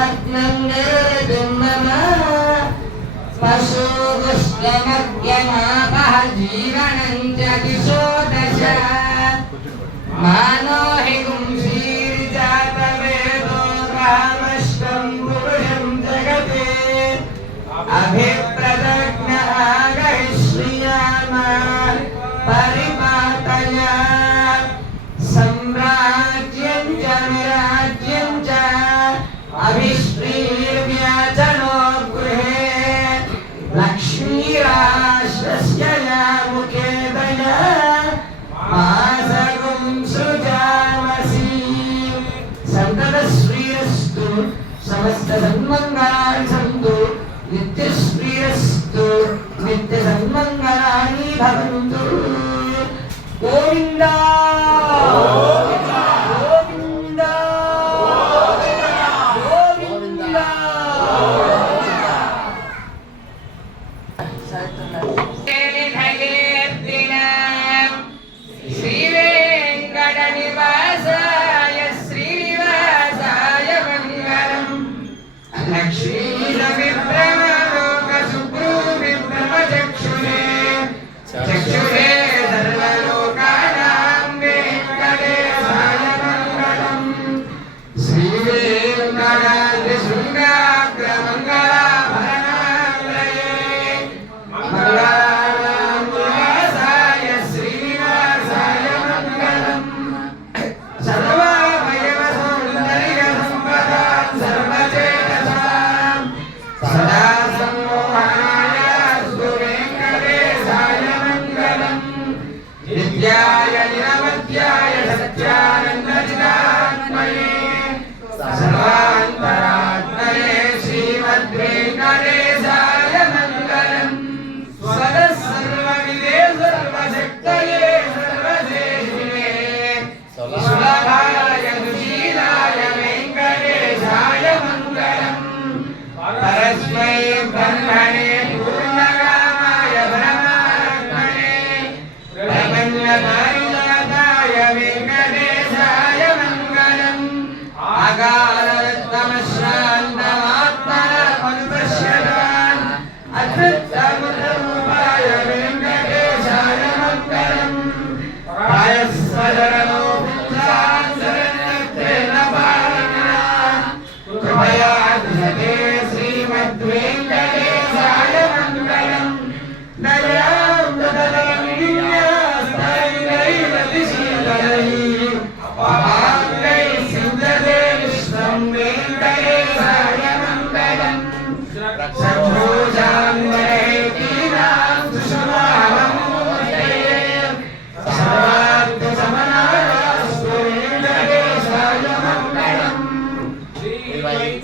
भग्नं निर्दिं मम पशुदुष्टमद्यमापः जीवनं च दिशो दश मानो हि पुंसीर्जातवेदो रामष्टं पुरुषं जगते अभिप्रदज्ञ आगहिष्यमा परिपातय सम्राज्यं च विराज्यं च अभिश्रीर्व्याचनो गृहे लक्ष्मीराष्ट्रस्य मुखे दया मासगुं सृजामसि सन्ततश्रीरस्तु समस्तसन्मङ्गलानि सन्तु नित्यश्रीरस्तु नित्यसन्मङ्गलानि भवन्तु गोविन्दा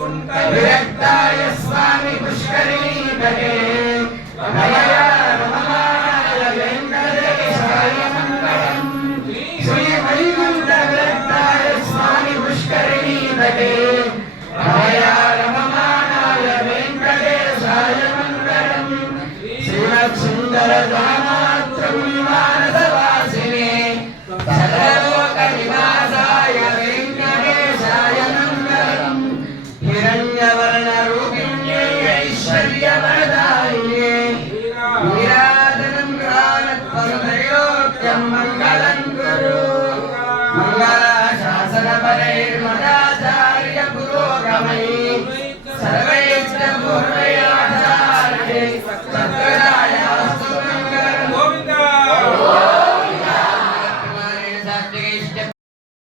विरक्ताय स्वामी पुष्करिणी तटे रमया रममाय वेंकटेशाय मंगलम् श्री वैकुंठ विरक्ताय स्वामी पुष्करिणी तटे रमया रममाय वेंकटेशाय मंगलम् श्रीमत् सुंदर दामात्र विमानसवासिने सर्वलोक निवासाय वेंकटेशाय मंगलम् हिरण्य